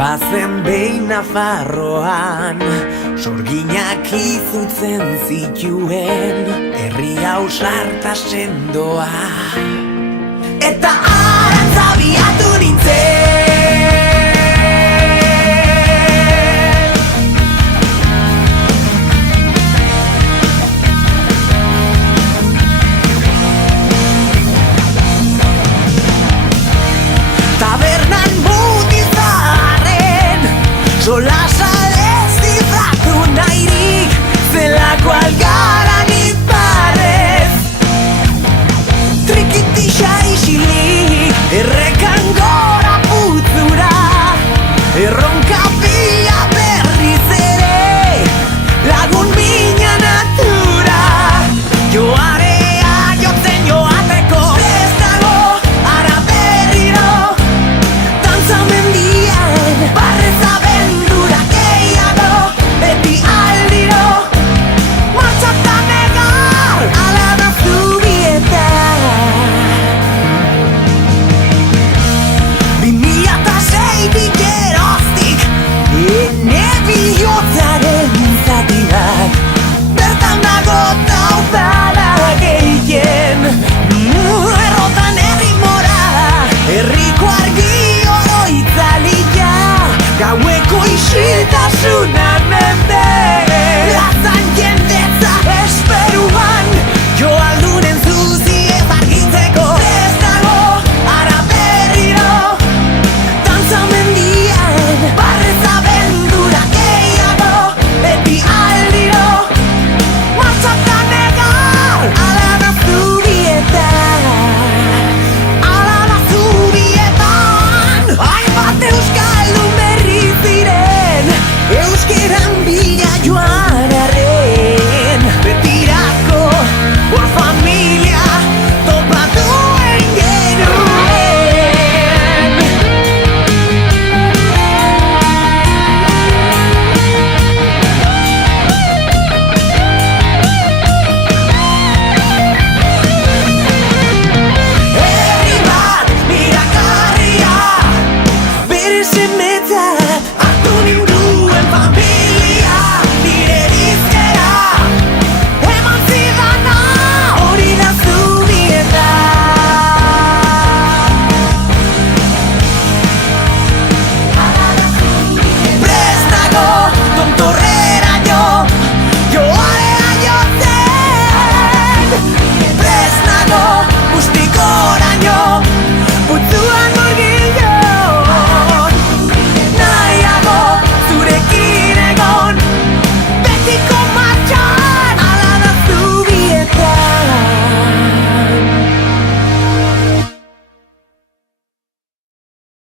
Bazen behin Nafarroan sorginak izutzen zituen herri hau sarta sendoa. Eta arantza biatu nintzen tabernan mutizaren solasa deszifratu nahirik zelako algaran iparrez trikitisa isilik errekan gora putzura erronka pila berriz ere lagun mina natura joan